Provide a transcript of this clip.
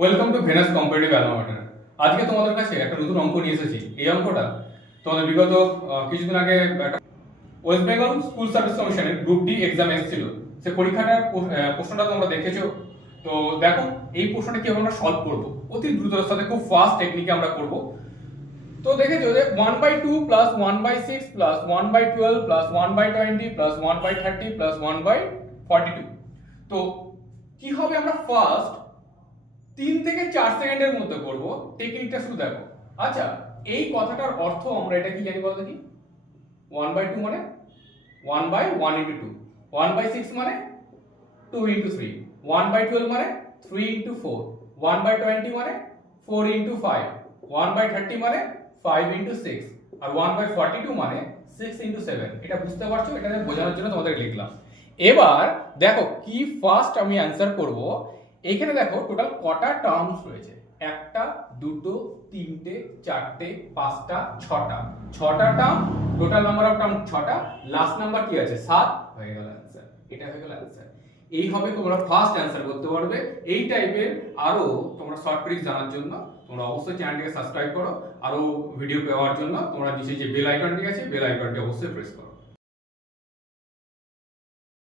Welcome to Venus competitive Alma. আজকে তোমাদের কাছে একটা নতুন অঙ্ক নিয়ে এসেছি। এই অঙ্কটা তোমাদের বিগত কিছুদিন আগে একটা ওয়েস্ট বেঙ্গল স্কুল সার্ভিস কমিশনের গ্রুপ ডি এক্সাম এসেছিল। সে পরীক্ষাটার প্রশ্নটা তোমরা দেখেছো। তো দেখো এই প্রশ্নটা কিভাবে আমরা সলভ করবো, অতি দ্রুততার সাথে খুব ফাস্ট টেকনিকে আমরা করব। তো দেখেছো যে 1/2 plus 1/6 plus 1/12 plus 1/20 plus 1/30 plus 1/42। তো কি হবে, আমরা ফার্স্ট 3 থেকে 4 সেকেন্ডের মধ্যে করব। টেকনিকটা শুধু দেখো। আচ্ছা, এই কথাটার অর্থ আমরা এটা কি জানি বলতো? কি 1/2 মানে 1/1 ইন্টু 2, 1/6 মানে 2 ইন্টু 3, 1/12 মানে 3 ইন্টু 4, 1/20 মানে 4 ইন্টু 5, 1/30 মানে 5 ইন্টু 6, আর 1/42 মানে 6 ইন্টু 7। এটা বুঝতে পারছো? এটা বোঝানোর জন্য তোমাদের লিখলাম। এবার দেখো কি ফার্স্ট আমি অ্যান্সার করব। এখানে দেখো টোটাল কটা টার্মস রয়েছে। একটা, দুটো, তিনটে, চারটে, পাঁচটা, ছটা। ছটা term, total number of term ছটা। লাস্ট নাম্বার কি আছে? 7। হয়ে গেল অ্যান্সার। এটা হয়ে গেল অ্যান্সার। এইভাবে তোমরা ফার্স্ট অ্যান্সার করতে পারবে। এই টাইপের আরো তোমরা শর্ট ট্রিক্স জানার জন্য তোমরা অবশ্যই চ্যানেলটিকে সাবস্ক্রাইব করো। আরো ভিডিও পাওয়ার জন্য তোমরা নিচে যে বেল আইকনটি আছে, বেল আইকনটি অবশ্যই প্রেস করো।